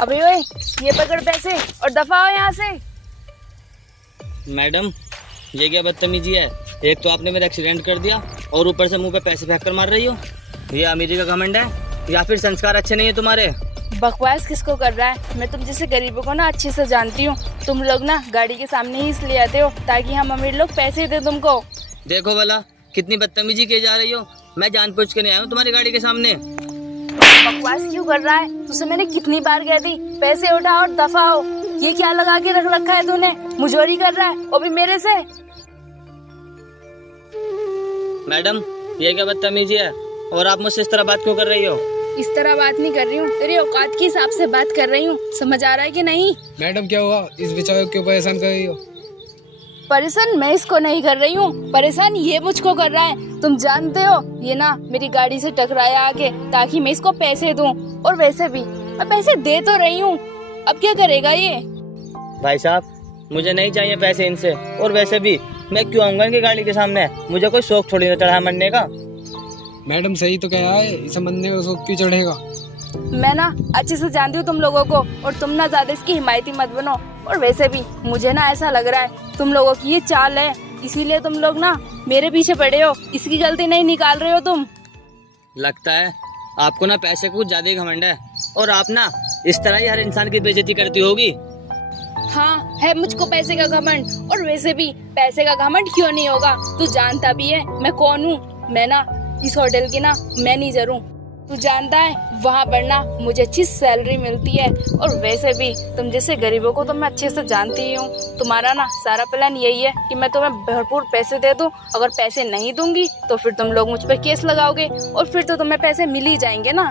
अबे ओए, ये पकड़ पैसे और दफा हो यहाँ से। मैडम, ये क्या बदतमीजी है? एक तो आपने मेरा एक्सीडेंट कर दिया और ऊपर से मुंह पे पैसे फेंक कर मार रही हो। ये अमीरी का घमंड है या फिर संस्कार अच्छे नहीं है तुम्हारे? बकवास किसको कर रहा है? मैं तुम जैसे गरीबों को ना अच्छे से जानती हूँ। तुम लोग ना गाड़ी के सामने ही इसलिए आते हो ताकि हम अमीर लोग पैसे दे तुमको। देखो भला कितनी बदतमीजी किए जा रही हो। मैं जानबूझ के नहीं आया हूँ तुम्हारी गाड़ी के सामने। बकवास क्यों कर रहा है? तुझसे मैंने कितनी बार कह दी पैसे उठा और दफा हो। ये क्या लगा के रख रखा है तूने? मुजोरी कर रहा है वो भी मेरे से। मैडम, ये क्या बदतमीजी है? और आप मुझसे इस तरह बात क्यों कर रही हो? इस तरह बात नहीं कर रही हूँ, तेरी औकात के हिसाब से बात कर रही हूँ। समझ आ रहा है कि नहीं? मैडम क्या हुआ? इस बेचारे को क्यों परेशान कर रही हो? परेशान मैं इसको नहीं कर रही हूँ, परेशान ये मुझको कर रहा है। तुम जानते हो ये ना मेरी गाड़ी से टकराया आके ताकि मैं इसको पैसे दूं, और वैसे भी मैं पैसे दे तो रही हूँ। अब क्या करेगा ये? भाई साहब, मुझे नहीं चाहिए पैसे इनसे, और वैसे भी मैं क्यों आऊंगा इनकी गाड़ी के सामने? मुझे कोई शौक थोड़ी ना चढ़ा मरने का। मैडम सही तो क्या है, इसे मरने का शौक क्यों चढ़ेगा? मैं ना अच्छे से जानती हूँ तुम लोगों को, और तुम ना ज्यादा इसकी हिमायती मत बनो। और वैसे भी मुझे ना ऐसा लग रहा है तुम लोगों की ये चाल है, इसीलिए तुम लोग ना मेरे पीछे पड़े हो। इसकी गलती नहीं निकाल रहे हो तुम। लगता है आपको ना पैसे को कुछ ज्यादा ही घमंड है, और आप ना इस तरह ही हर इंसान की बेइज्जती करती होगी। हाँ, है मुझको पैसे का घमंड, और वैसे भी पैसे का घमंड क्यों नहीं होगा? तू जानता भी है मैं कौन हूँ। मैं ना इस होटल की ना मैनेजर हूँ। तू जानता है वहाँ पर ना मुझे अच्छी सैलरी मिलती है, और वैसे भी तुम जैसे गरीबों को तो मैं अच्छे से जानती ही हूँ। तुम्हारा ना सारा प्लान यही है कि मैं तुम्हें भरपूर पैसे दे दूँ। अगर पैसे नहीं दूंगी तो फिर तुम लोग मुझ पर केस लगाओगे, और फिर तो तुम्हें पैसे मिल ही जाएंगे ना।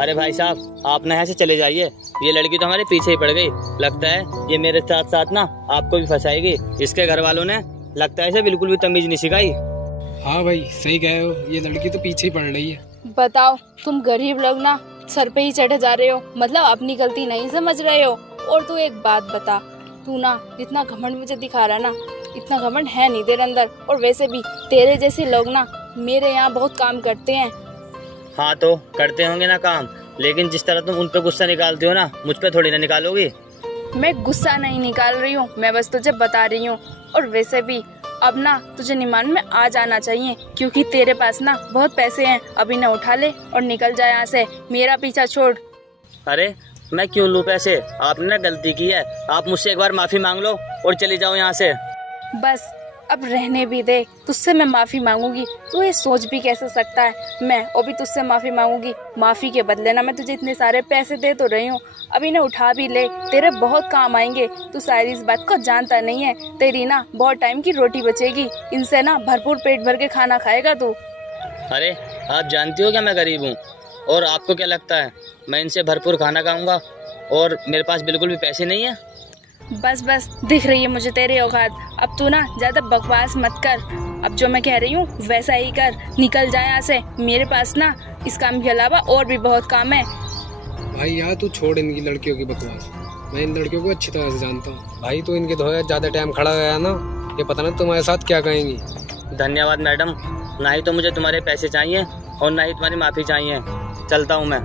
अरे भाई साहब, आप ना यहाँ से चले जाइए। ये लड़की तो हमारे पीछे ही पड़ गई। लगता है ये मेरे साथ साथ ना आपको भी फंसाएगी। इसके घर वालों ने लगता है इसे बिल्कुल भी तमीज नहीं सिखाई। हाँ भाई सही कहे हो, ये लड़की तो पीछे ही पड़ रही है। बताओ, तुम गरीब लोग ना सर पे ही चढ़े जा रहे हो, मतलब अपनी गलती नहीं समझ रहे हो। और तू एक बात बता, तू ना जितना घमंड मुझे दिखा रहा है ना, इतना घमंड है नहीं तेरे अंदर। और वैसे भी तेरे जैसे लोग ना मेरे यहाँ बहुत काम करते हैं। हाँ तो करते होंगे ना काम, लेकिन जिस तरह तुम उन पर गुस्सा निकालती हो ना, मुझ पर थोड़ी ना निकालोगी। मैं गुस्सा नहीं निकाल रही हूँ, मैं बस तुझे बता रही हूँ। और वैसे भी अब ना तुझे निमान में आ जाना चाहिए, क्योंकि तेरे पास ना बहुत पैसे हैं। अभी ना उठा ले और निकल जा यहाँ से, मेरा पीछा छोड़। अरे मैं क्यों लूँ पैसे? आपने ना गलती की है। आप मुझसे एक बार माफी मांग लो और चली जाओ यहाँ से। बस अब रहने भी दे, तुझसे मैं माफी मांगूंगी। तू ये सोच भी कैसे सकता है मैं और भी तुझसे माफी मांगूंगी? माफी के बदले ना मैं तुझे इतने सारे पैसे दे तो रही हूँ, अभी ना उठा भी ले, तेरे बहुत काम आएंगे। तू सारी इस बात को जानता नहीं है, तेरी ना बहुत टाइम की रोटी बचेगी। इनसे ना भरपूर पेट भर के खाना खाएगा तू। अरे आप जानती हो क्या मैं गरीब हूँ? और आपको क्या लगता है मैं इनसे भरपूर खाना खाऊंगा और मेरे पास बिल्कुल भी पैसे नहीं है? बस बस दिख रही है मुझे तेरी औकात। अब तू ना ज्यादा बकवास मत कर। अब जो मैं कह रही हूँ वैसा ही कर, निकल जाए यहाँ से। मेरे पास ना इस काम के अलावा और भी बहुत काम है। भाई यार तू छोड़ इनकी लड़कियों की बकवास, मैं इन लड़कियों को अच्छी तरह से जानता हूँ। भाई तू इनके धोए ज्यादा टाइम खड़ा गया ना, ये पता नहीं तुम्हारे साथ क्या कहेंगी। धन्यवाद मैडम, ना ही तो मुझे तुम्हारे पैसे चाहिए और ना ही तुम्हारी माफ़ी चाहिए। चलता हूँ मैं।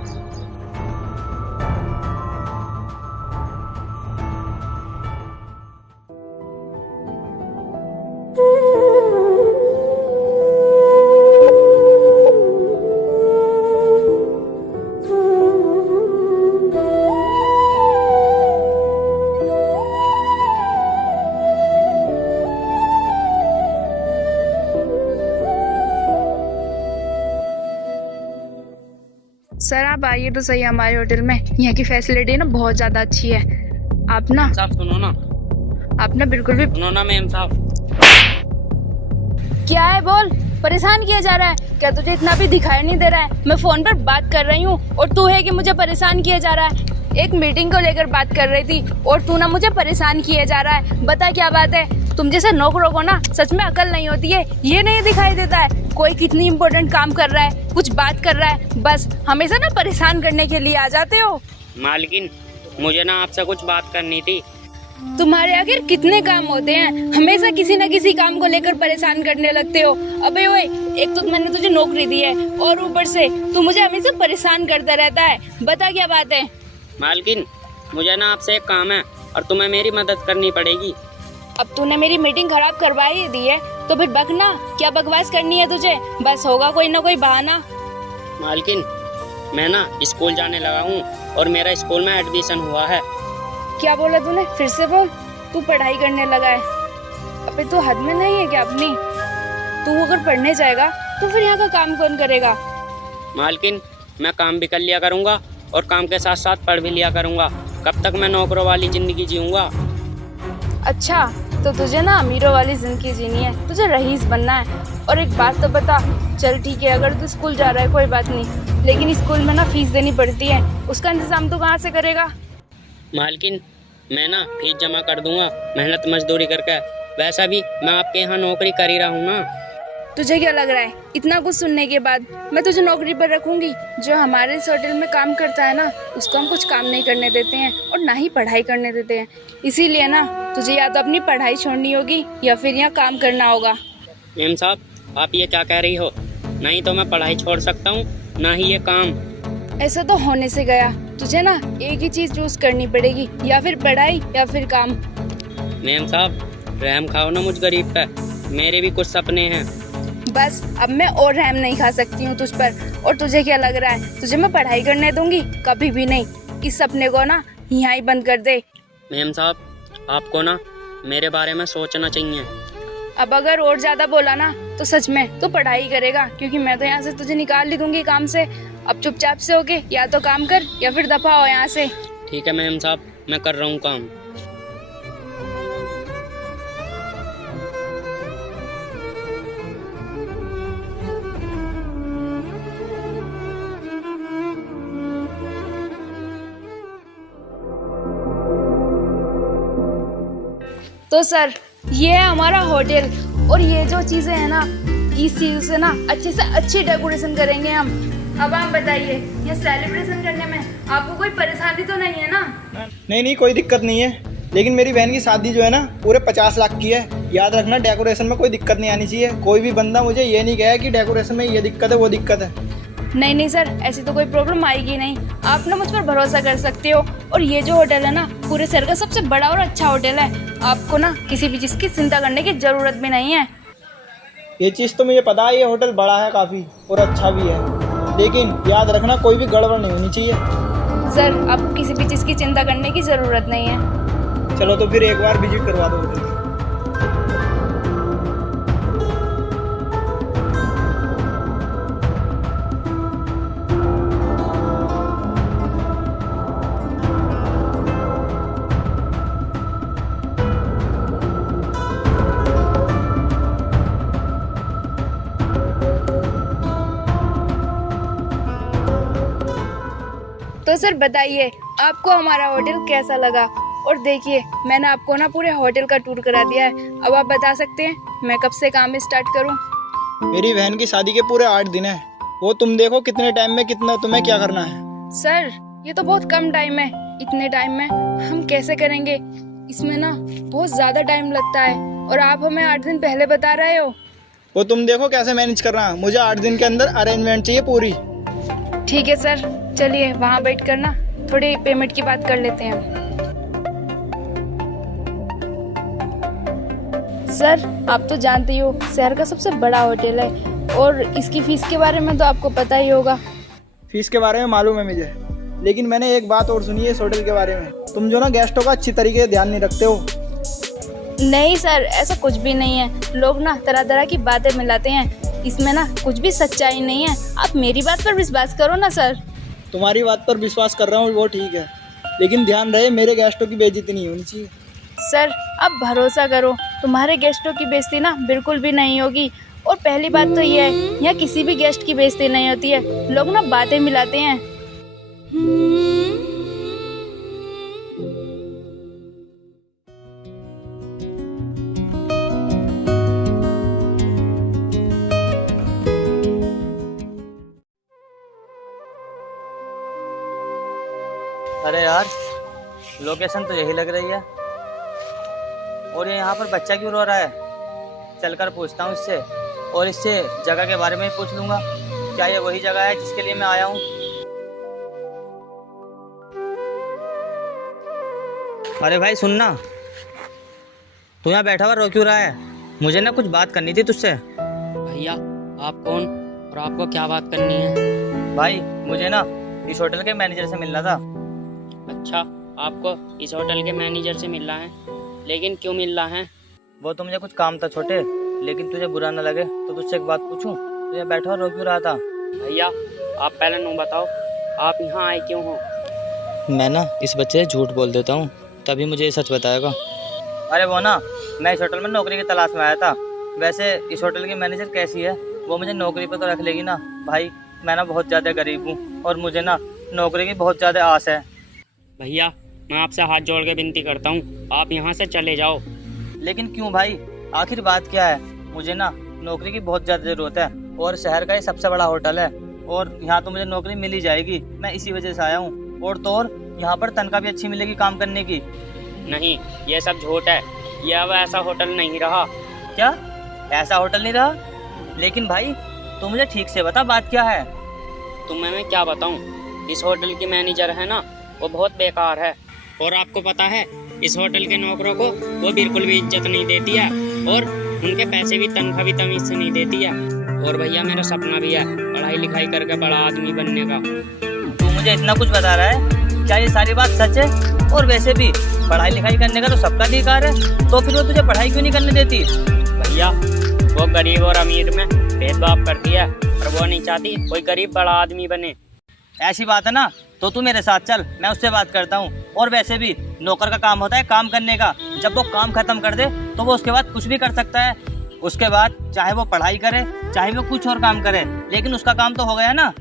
सर आप आइए तो सही हमारे होटल में, यहाँ की फैसिलिटी ना बहुत ज़्यादा अच्छी है। आप ना साहब सुनो ना, आप ना बिल्कुल भी सुनो ना मैम साहब। क्या है बोल? परेशान किया जा रहा है क्या? तुझे इतना भी दिखाई नहीं दे रहा है? मैं फोन पर बात कर रही हूँ और तू है कि मुझे परेशान किया जा रहा है। एक मीटिंग को लेकर बात कर रही थी और तू ना मुझे परेशान किया जा रहा है। बता क्या बात है? तुम जैसे नौकरों को ना सच में अकल नहीं होती है, ये नहीं दिखाई देता है कोई कितनी इम्पोर्टेंट काम कर रहा है, कुछ बात कर रहा है, बस हमेशा ना परेशान करने के लिए आ जाते हो। मालकिन, मुझे ना आपसे कुछ बात करनी थी। तुम्हारे आखिर कितने काम होते हैं? हमेशा किसी न किसी काम को लेकर परेशान करने लगते हो। अबे ओए, एक तो मैंने तुझे नौकरी दी है और ऊपर से तू मुझे हमेशा परेशान करता रहता है। बता क्या बात है? मालकिन, मुझे ना आपसे एक काम है और तुम्हें मेरी मदद करनी पड़ेगी। अब तूने मेरी मीटिंग खराब करवा ही दी है तो फिर बकना, क्या बकवास करनी है तुझे? बस होगा कोई ना कोई बहाना। मालकिन, मैं ना स्कूल जाने लगा हूँ और मेरा स्कूल में एडमिशन हुआ है। क्या बोला तूने? फिर से बोल। तू पढ़ाई करने लगा है? अबे तू हद में नहीं है क्या अपनी? तू अगर पढ़ने जाएगा तो फिर यहाँ का काम कौन करेगा? मालकिन, मैं काम भी कर लिया करूँगा और काम के साथ साथ पढ़ भी लिया करूँगा। कब तक मैं नौकरों वाली जिंदगी जीऊँगा? अच्छा, तो तुझे ना अमीरों वाली जिंदगी जीनी है, तुझे रईस बनना है। और एक बात तो बता, चल ठीक है अगर तू स्कूल जा रहा है कोई बात नहीं, लेकिन स्कूल में ना फीस देनी पड़ती है, उसका इंतजाम तू कहाँ से करेगा? मालकिन, मैं ना फीस जमा कर दूंगा मेहनत मजदूरी करके। वैसा भी मैं आपके यहाँ नौकरी कर ही रहा हूँ ना। तुझे क्या लग रहा है इतना कुछ सुनने के बाद मैं तुझे नौकरी पर रखूंगी? जो हमारे इस होटल में काम करता है ना, उसको हम कुछ काम नहीं करने देते हैं और ना ही पढ़ाई करने देते हैं। इसीलिए ना तुझे या तो अपनी पढ़ाई छोड़नी होगी या फिर यहाँ काम करना होगा। मैम साहब, आप ये क्या कह रही हो? नहीं तो मैं पढ़ाई छोड़ सकता हूँ, ना ही ये काम। ऐसा तो होने से गया, तुझे ना एक ही चीज चूज करनी पड़ेगी, या फिर पढ़ाई या फिर काम। मैम साहब, रहम खाओ ना मुझ गरीब पे, मेरे भी कुछ सपने हैं। बस अब मैं और रहम नहीं खा सकती हूँ तुझ पर। और तुझे क्या लग रहा है तुझे मैं पढ़ाई करने दूंगी? कभी भी नहीं। इस सपने को ना यहाँ ही बंद कर दे। मैम साहब, आपको ना मेरे बारे में सोचना चाहिए। अब अगर और ज्यादा बोला ना तो सच में तो पढ़ाई करेगा, क्योंकि मैं तो यहाँ से तुझे निकाल ही दूंगी काम से। अब चुपचाप से होके या तो काम कर या फिर दफा हो यहाँ से। ठीक है मैम साहब, मैं कर रहा हूँ काम। तो सर, ये है हमारा होटल और ये जो चीजें हैं ना, इस चीज से ना अच्छे से अच्छी डेकोरेशन करेंगे हम। अब आप बताइए, ये सेलिब्रेशन करने में आपको कोई परेशानी तो नहीं है ना? नहीं, कोई दिक्कत नहीं है। लेकिन मेरी बहन की शादी जो है ना पूरे 50 लाख की है। याद रखना, डेकोरेशन में कोई दिक्कत नहीं आनी चाहिए। कोई भी बंदा मुझे ये नहीं कहे कि डेकोरेशन में ये दिक्कत है वो दिक्कत है। नहीं सर, ऐसी तो कोई प्रॉब्लम आएगी नहीं। आप ना मुझ पर भरोसा कर सकते हो। और ये जो होटल है ना पूरे शहर का सबसे बड़ा और अच्छा होटल है। आपको ना किसी भी चीज़ की चिंता करने की जरूरत भी नहीं है। ये चीज़ तो मुझे पता है, ये होटल बड़ा है काफ़ी और अच्छा भी है, लेकिन याद रखना कोई भी गड़बड़ नहीं होनी चाहिए। सर, आपको किसी भी चीज़ की चिंता करने की ज़रूरत नहीं है। चलो तो फिर एक बार विजिट करवा दो होटल। तो सर बताइए, आपको हमारा होटल कैसा लगा? और देखिए, मैंने आपको ना पूरे होटल का टूर करा दिया है। अब आप बता सकते हैं मैं कब से काम स्टार्ट करूं? मेरी बहन की शादी के पूरे 8 दिन है। वो तुम देखो कितने टाइम में कितना तुम्हें क्या करना है। सर, ये तो बहुत कम टाइम है। इतने टाइम में हम कैसे करेंगे? इसमें ना बहुत ज्यादा टाइम लगता है और आप हमें 8 दिन पहले बता रहे हो। वो तुम देखो कैसे मैनेज करना। मुझे 8 दिन के अंदर अरेंजमेंट चाहिए पूरी। ठीक है सर, चलिए वहाँ बैठ कर ना थोड़ी पेमेंट की बात कर लेते हैं। सर, आप तो जानते ही हो शहर का सबसे बड़ा होटल है और इसकी फीस के बारे में तो आपको पता ही होगा। फीस के बारे में मालूम है मुझे, लेकिन मैंने एक बात और सुनी है इस होटल के बारे में। तुम जो ना गेस्टों का अच्छी तरीके से ध्यान नहीं रखते हो। नहीं सर, ऐसा कुछ भी नहीं है। लोग ना तरह तरह की बातें मिलाते हैं, इसमें ना कुछ भी सच्चाई नहीं है। आप मेरी बात पर विश्वास करो ना सर। तुम्हारी बात पर विश्वास कर रहा हूँ वो ठीक है, लेकिन ध्यान रहे मेरे गेस्टों की बेइज्जती नहीं होनी चाहिए। सर, आप भरोसा करो, तुम्हारे गेस्टों की बेइज्जती ना बिल्कुल भी नहीं होगी। और पहली बात तो ये है, यहाँ किसी भी गेस्ट की बेइज्जती नहीं होती है। लोग ना बातें मिलाते हैं। अरे यार, लोकेशन तो यही लग रही है। और ये यहाँ पर बच्चा क्यों रो रहा है? चलकर पूछता हूँ इससे, और इससे जगह के बारे में ही पूछ लूँगा। क्या ये वही जगह है जिसके लिए मैं आया हूँ? अरे भाई सुनना, तू यहाँ बैठा हुआ रो क्यों रहा है? मुझे ना कुछ बात करनी थी तुझसे। भैया आप कौन और आपको क्या बात करनी है? भाई मुझे ना इस होटल के मैनेजर से मिलना था। अच्छा, आपको इस होटल के मैनेजर से मिलना है, लेकिन क्यों मिल रहा है? वो तो मुझे कुछ काम था छोटे, लेकिन तुझे बुरा ना लगे तो तुझसे एक बात पूछूं? तू यहाँ बैठा हुआ रो क्यों रहा था? भैया आप पहले नो बताओ, आप यहाँ आए क्यों हो? मैं ना इस बच्चे से झूठ बोल देता हूँ, तभी मुझे ये सच बताएगा। अरे वो ना, मैं इस होटल में नौकरी की तलाश में आया था। वैसे इस होटल की मैनेजर कैसी है? वो मुझे नौकरी पर तो रख लेगी ना? भाई मैं ना बहुत ज़्यादा गरीब हूँ और मुझे ना नौकरी की बहुत ज़्यादा आस है। भैया मैं आपसे हाथ जोड़ के विनती करता हूँ, आप यहाँ से चले जाओ। लेकिन क्यों भाई, आखिर बात क्या है? मुझे ना नौकरी की बहुत ज़्यादा ज़रूरत है और शहर का ये सबसे बड़ा होटल है और यहाँ तो मुझे नौकरी मिल ही जाएगी। मैं इसी वजह से आया हूँ। और तो और यहाँ पर तनख्वाह भी अच्छी मिलेगी काम करने की। नहीं, ये सब झूठ है, ये अब ऐसा होटल नहीं रहा। क्या ऐसा होटल नहीं रहा? लेकिन भाई तू मुझे ठीक से बता, बात क्या है? तुम्हें मैं क्या बताऊं, इस होटल की मैनेजर है ना, वो बहुत बेकार है। और आपको पता है, इस होटल के नौकरों को वो बिल्कुल भी इज्जत नहीं देती है और उनके पैसे भी, तनख्वाह भी तमीज से नहीं देती है। और भैया मेरा सपना भी है पढ़ाई लिखाई करके बड़ा आदमी बनने का। तू मुझे इतना कुछ बता रहा है, क्या ये सारी बात सच है? और वैसे भी पढ़ाई लिखाई करने का तो सबका अधिकार है, तो फिर वो तुझे पढ़ाई क्यों नहीं करने देती? भैया वो गरीब और अमीर में भेदभाव करती है और वो नहीं चाहती कोई गरीब बड़ा आदमी बने। ऐसी बात है ना, तो तू मेरे साथ चल, मैं उससे बात करता हूँ। और वैसे भी नौकर का काम होता है काम करने का। जब वो काम खत्म कर दे तो वो उसके बाद कुछ भी कर सकता है। उसके बाद चाहे वो पढ़ाई करे, चाहे वो कुछ और काम करे, लेकिन उसका काम तो हो गया ना।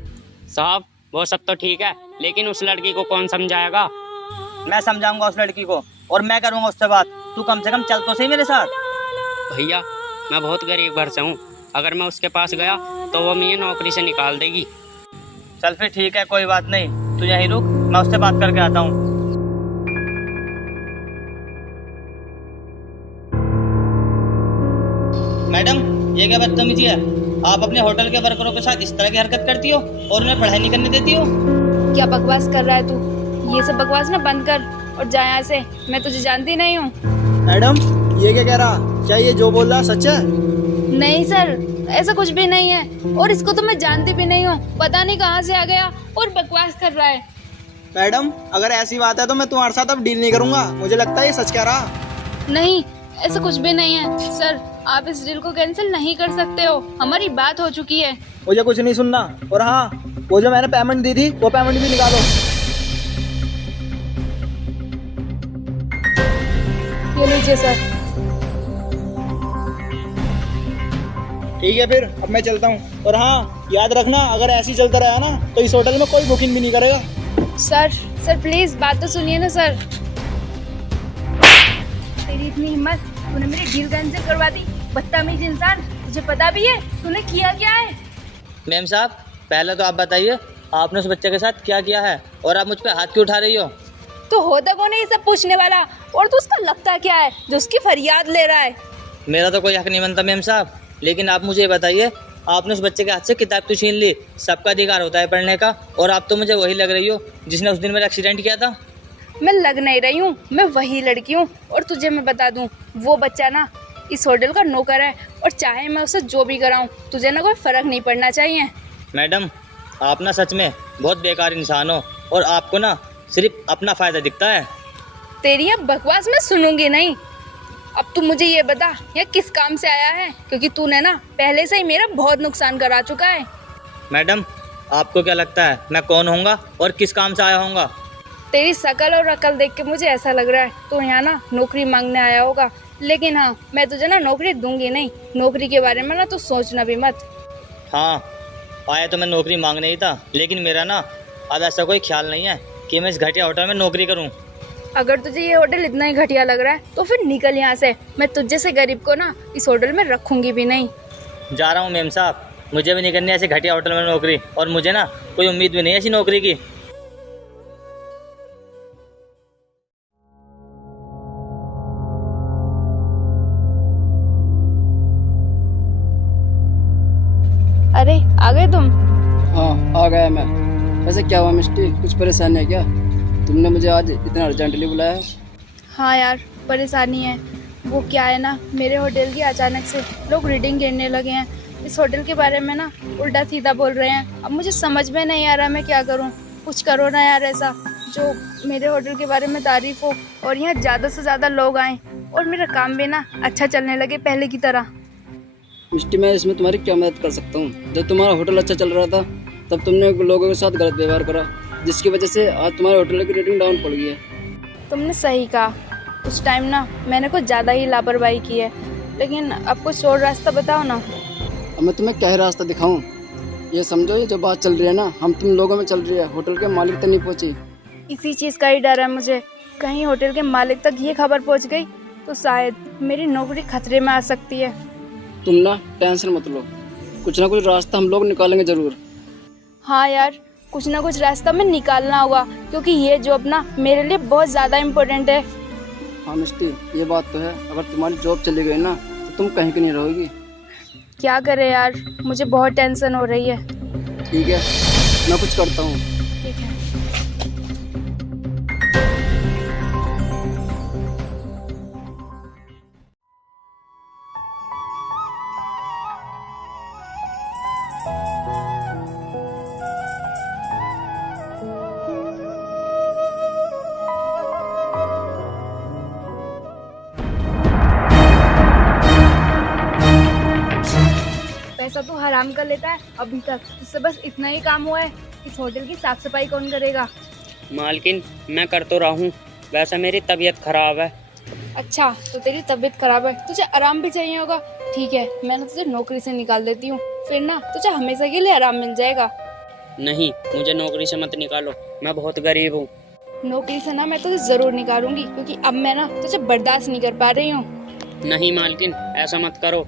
साहब वो सब तो ठीक है, लेकिन उस लड़की को कौन समझाएगा? मैं समझाऊंगा उस लड़की को और मैं करूंगा उससे बात। तू कम से कम चल तो सही मेरे साथ। भैया मैं बहुत गरीब घर से हूँ, अगर मैं उसके पास गया तो वो मुझे नौकरी से निकाल देगी। चल फिर ठीक है, कोई बात नहीं, तू यहीं रुक, मैं उससे बात करके आता हूँ। मैडम ये क्या बदतमीजी है? आप अपने होटल के वर्करों के साथ इस तरह की हरकत करती हो और उन्हें पढ़ाई नहीं करने देती हो? क्या बकवास कर रहा है तू? ये सब बकवास ना बंद कर और जा यहाँ से, मैं तुझे जानती नहीं हूँ। मैडम ये क्या कह रहा? क्या ये जो बोल रहा सच है? नहीं सर, ऐसा कुछ भी नहीं है और इसको तो मैं जानती भी नहीं हूँ। पता नहीं कहाँ से आ गया और बकवास कर रहा है। मैडम अगर ऐसी बात है तो मैं तुम्हारे साथ अब डील नहीं करूंगा। मुझे लगता है ये सच कह रहा। नहीं, ऐसा कुछ भी नहीं है सर, आप इस डील को कैंसिल नहीं कर सकते हो, हमारी बात हो चुकी है। मुझे कुछ नहीं सुनना। और हाँ, वो जो मैंने पेमेंट दी थी वो पेमेंट भी निकालो। ये लीजिए सर। ठीक है फिर अब मैं चलता हूँ। और हाँ याद रखना, अगर ऐसे ही चलता रहा ना तो इस होटल में कोई बुकिंग भी नहीं करेगा। सर प्लीज बात तो सुनिए ना सर। तेरी इतनी हिम्मत, तूने मेरी डील कैंसिल करवा दी, बदतमीज इंसान। तुझे पता भी है तूने किया क्या है? मैम साहब पहले तो आप बताइए, आपने उस बच्चे के साथ क्या किया है और आप मुझ पे हाथ क्यों उठा रही हो? तो होता कौन है ये सब पूछने वाला? और तू उसका लगता क्या है जो उसकी फरियाद ले रहा है? मेरा तो कोई हक नहीं बनता मैम साहब, लेकिन आप मुझे बताइए, आपने उस बच्चे के हाथ से किताब तो छीन ली, सबका अधिकार होता है पढ़ने का, और आप तो मुझे वही लग रही हो जिसने उस दिन मेरा एक्सीडेंट किया था। मैं लग नहीं रही हूँ, मैं वही लड़की हूँ। और तुझे मैं बता दूँ, वो बच्चा ना इस होटल का नौकर है और चाहे मैं उसे जो भी कराऊँ, तुझे ना कोई फर्क नहीं पड़ना चाहिए। मैडम आप ना सच में बहुत बेकार इंसान हो और आपको ना सिर्फ अपना फ़ायदा दिखता है। तेरी ये बकवास मैं सुनूंगी नहीं। अब तू मुझे ये बता, ये किस काम से आया है? क्योंकि तूने ना पहले से ही मेरा बहुत नुकसान करा चुका है। मैडम आपको क्या लगता है मैं कौन होऊंगा और किस काम से आया होऊंगा? तेरी शकल और अकल देख के मुझे ऐसा लग रहा है तू यहाँ ना नौकरी मांगने आया होगा। लेकिन हाँ, मैं तुझे ना नौकरी दूंगी नहीं। नौकरी के बारे में ना तू सोचना भी मत। हाँ आया तो मैं नौकरी मांगने ही था, लेकिन मेरा ना अब ऐसा कोई ख्याल नहीं है कि मैं इस घटिया होटल में नौकरी करूं। अगर तुझे ये होटल इतना ही घटिया लग रहा है तो फिर निकल यहाँ से। मैं तुझ जैसे गरीब को ना इस होटल में रखूंगी भी नहीं। जा रहा हूँ मैम साहब, मुझे भी नहीं करनी ऐसी घटिया होटल में नौकरी, और मुझे ना कोई उम्मीद भी नहीं है ऐसी नौकरी की। अरे आ गए तुम? हाँ आ गया मैं। वैसे क्या हुआ मिस्टी, कुछ परेशानी है क्या? तुमने मुझे आज इतना अर्जेंटली बुलाया है? हाँ यार, परेशानी है। वो क्या है ना, मेरे होटल की अचानक से लोग रीडिंग गिरने लगे हैं। इस होटल के बारे में ना उल्टा सीधा बोल रहे हैं। अब मुझे समझ में नहीं आ रहा मैं क्या करूं। कुछ करो ना यार ऐसा जो मेरे होटल के बारे में तारीफ हो और यहाँ ज़्यादा से ज़्यादा लोग आएँ और मेरा काम भी ना अच्छा चलने लगे पहले की तरह। मिष्टी, मैं इसमें तुम्हारी क्या मदद कर सकता हूँ? जब तुम्हारा होटल अच्छा चल रहा था तब तुमने लोगों के साथ गलत व्यवहार करा, जिसकी वजह से आज तुम्हारे होटल की रेटिंग डाउन पड़ गई है। तुमने सही कहा। उस टाइम ना मैंने कुछ ज़्यादा ही लापरवाही की है, लेकिन अब कुछ और रास्ता बताओ ना। अब मैं तुम्हें क्या ही रास्ता दिखाऊं? ये समझो, ये जो बात चल रही है ना, हम तुम लोगों में चल रही है, होटल के मालिक तक नहीं पहुंची। इसी चीज़ का ही डर है मुझे। कहीं होटल के मालिक तक ये खबर पहुंच गई तो शायद मेरी नौकरी खतरे में आ सकती है। तुम ना टेंशन मत लो, कुछ ना कुछ रास्ता हम लोग निकालेंगे ज़रूर। हाँ यार, कुछ ना कुछ रास्ता में निकालना होगा, क्योंकि ये जॉब ना मेरे लिए बहुत ज़्यादा इम्पोर्टेंट है। हाँ मिष्टी, ये बात तो है। अगर तुम्हारी जॉब चली गई ना तो तुम कहीं की नहीं रहोगी। क्या करें यार, मुझे बहुत टेंशन हो रही है। ठीक है, मैं कुछ करता हूँ। ठीक है। पैसा तो हराम कर लेता है अभी तक, इससे बस इतना ही काम हुआ है। इस होटल की साफ सफाई कौन करेगा? मालकिन, मैं कर तो रहा हूँ, वैसे मेरी तबीयत खराब है। अच्छा, तो तेरी तबीयत खराब है, तुझे आराम भी चाहिए होगा। ठीक है, मैं ना तुझे नौकरी से निकाल देती हूँ, फिर ना तुझे हमेशा के लिए आराम मिल जाएगा। नहीं, मुझे नौकरी से मत निकालो, मैं बहुत गरीब हूँ। नौकरी से ना मैं तुझे जरूर निकालूंगी, क्योंकि अब मैं ना तुझे बर्दाश्त नहीं कर पा रही हूँ। नहीं मालकिन, ऐसा मत करो।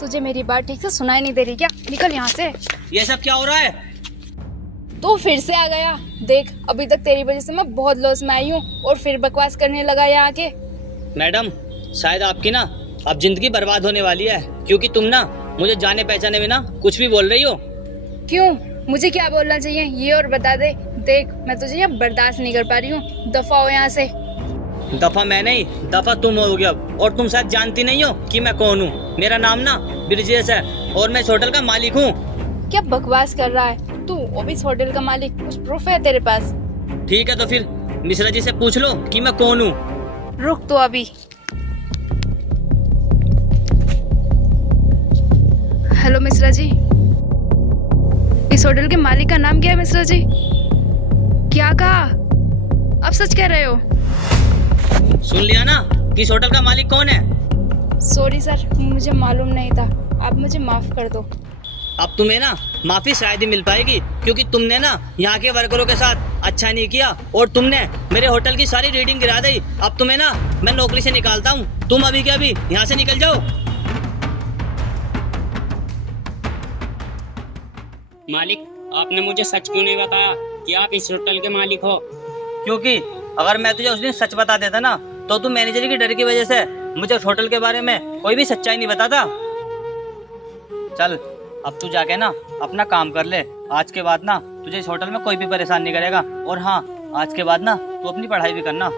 तुझे मेरी बात ठीक से सुनाई नहीं दे रही क्या? निकल यहाँ से। ये सब क्या हो रहा है? तो फिर से आ गया। देख, अभी तक तेरी वजह से मैं बहुत लॉस में आई हूँ और फिर बकवास करने लगा यहाँ आके। मैडम, शायद आपकी ना अब जिंदगी बर्बाद होने वाली है, क्योंकि तुम ना मुझे जाने पहचाने में ना कुछ भी बोल रही हो। क्यों? मुझे क्या बोलना चाहिए ये और बता दे। देख, मैं तुझे यहाँ बर्दाश्त नहीं कर पा रही हूँ, दफा हो यहाँ से। दफा मैं नहीं, दफा तुम होगी अब। और तुम शायद जानती नहीं हो कि मैं कौन हूँ। मेरा नाम ना ब्रिजेश है और मैं इस होटल का मालिक हूँ। क्या बकवास कर रहा है तू? वो भी इस होटल का मालिक? कुछ प्रूफ है तेरे पास? ठीक है, तो फिर मिश्रा जी से पूछ लो कि मैं कौन हूँ। रुक तो अभी। हेलो मिश्रा जी, इस होटल के मालिक का नाम क्या है मिश्रा जी? क्या कहा? आप सच कह रहे हो? सुन लिया ना कि इस होटल का मालिक कौन है? सॉरी सर, मुझे मालूम नहीं था, आप मुझे माफ कर दो। अब तुम्हें ना माफी शायद ही मिल पाएगी, क्योंकि तुमने ना यहाँ के वर्करों के साथ अच्छा नहीं किया और तुमने मेरे होटल की सारी रेटिंग गिरा दी। अब तुम्हें ना मैं नौकरी से निकालता हूँ। तुम अभी के अभी यहाँ से निकल जाओ। मालिक, आपने मुझे सच क्यों नहीं बताया कि आप इस होटल के मालिक हो? क्योंकि अगर मैं तुझे उस दिन सच बता देता ना तो तू मैनेजर की डर की वजह से मुझे उस होटल के बारे में कोई भी सच्चाई नहीं बताता। चल, अब तू जाके ना अपना काम कर ले। आज के बाद ना तुझे इस होटल में कोई भी परेशान नहीं करेगा। और हाँ, आज के बाद ना तू अपनी पढ़ाई भी करना।